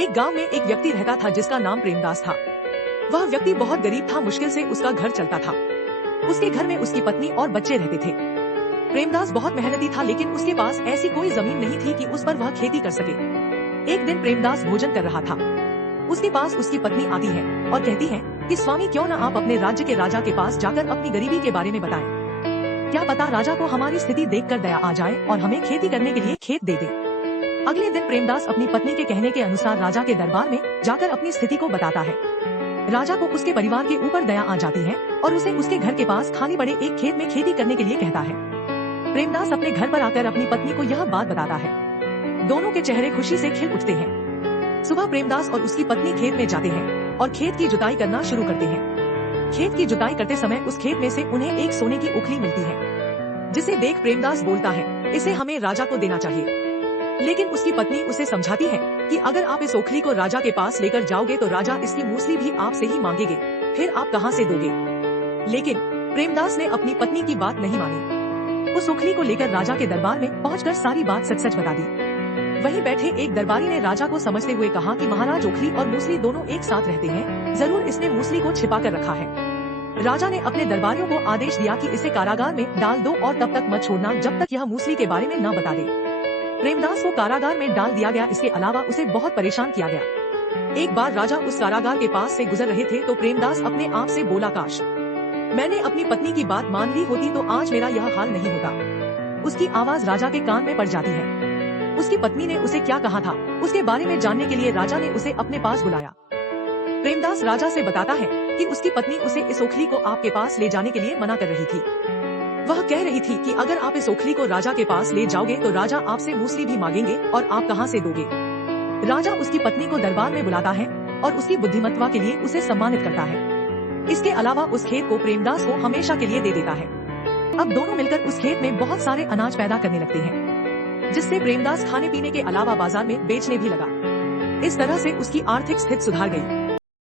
एक गांव में एक व्यक्ति रहता था जिसका नाम प्रेमदास था। वह व्यक्ति बहुत गरीब था, मुश्किल से उसका घर चलता था। उसके घर में उसकी पत्नी और बच्चे रहते थे। प्रेमदास बहुत मेहनती था, लेकिन उसके पास ऐसी कोई जमीन नहीं थी कि उस पर वह खेती कर सके। एक दिन प्रेमदास भोजन कर रहा था। उसके पास उसकी पत्नी आती है और कहती है कि स्वामी, क्यों न आप अपने राज्य के राजा के पास जाकर अपनी गरीबी के बारे में बताएं। क्या पता राजा को हमारी स्थिति देखकर दया आ जाए और हमें खेती करने के लिए खेत दे दे। अगले दिन प्रेमदास अपनी पत्नी के कहने के अनुसार राजा के दरबार में जाकर अपनी स्थिति को बताता है। राजा को उसके परिवार के ऊपर दया आ जाती है और उसे उसके घर के पास खाली पड़े एक खेत में खेती करने के लिए कहता है। प्रेमदास अपने घर पर आकर अपनी पत्नी को यह बात बताता है। दोनों के चेहरे खुशी से खिल उठते हैं। सुबह प्रेमदास और उसकी पत्नी खेत में जाते हैं और खेत की जुताई करना शुरू करते हैं। खेत की जुताई करते समय उस खेत में से उन्हें एक सोने की उखली मिलती है, जिसे देख प्रेमदास बोलता है, इसे हमें राजा को देना चाहिए। लेकिन उसकी पत्नी उसे समझाती है कि अगर आप इस ओखली को राजा के पास लेकर जाओगे तो राजा इसकी मूसली भी आपसे ही मांगेंगे, फिर आप कहां से दोगे। लेकिन प्रेमदास ने अपनी पत्नी की बात नहीं मानी। उस ओखली को लेकर राजा के दरबार में पहुंचकर सारी बात सच सच बता दी। वहीं बैठे एक दरबारी ने राजा को समझते हुए कहा कि महाराज, ओखली और मूसली दोनों एक साथ रहते हैं, जरूर इसने मूसली को छिपा कर रखा है। राजा ने अपने दरबारियों को आदेश दिया कि इसे कारागार में डाल दो और तब तक मत छोड़ना जब तक यह मूसली के बारे में न बता दे। प्रेमदास को कारागार में डाल दिया गया। इसके अलावा उसे बहुत परेशान किया गया। एक बार राजा उस कारागार के पास से गुजर रहे थे तो प्रेमदास अपने आप से बोला, काश मैंने अपनी पत्नी की बात मान ली होती तो आज मेरा यह हाल नहीं होता। उसकी आवाज राजा के कान में पड़ जाती है। उसकी पत्नी ने उसे क्या कहा था, उसके बारे में जानने के लिए राजा ने उसे अपने पास बुलाया। प्रेमदास राजा से बताता है कि उसकी पत्नी उसे इस ओखली को आपके पास ले जाने के लिए मना कर रही थी। वह कह रही थी कि अगर आप इस ओखली को राजा के पास ले जाओगे तो राजा आपसे मूसली भी मांगेंगे और आप कहां से दोगे। राजा उसकी पत्नी को दरबार में बुलाता है और उसकी बुद्धिमत्ता के लिए उसे सम्मानित करता है। इसके अलावा उस खेत को प्रेमदास को हमेशा के लिए दे देता है। अब दोनों मिलकर उस खेत में बहुत सारे अनाज पैदा करने लगते हैं, जिससे प्रेमदास खाने पीने के अलावा बाजार में बेचने भी लगा। इस तरह से उसकी आर्थिक स्थिति सुधार गई।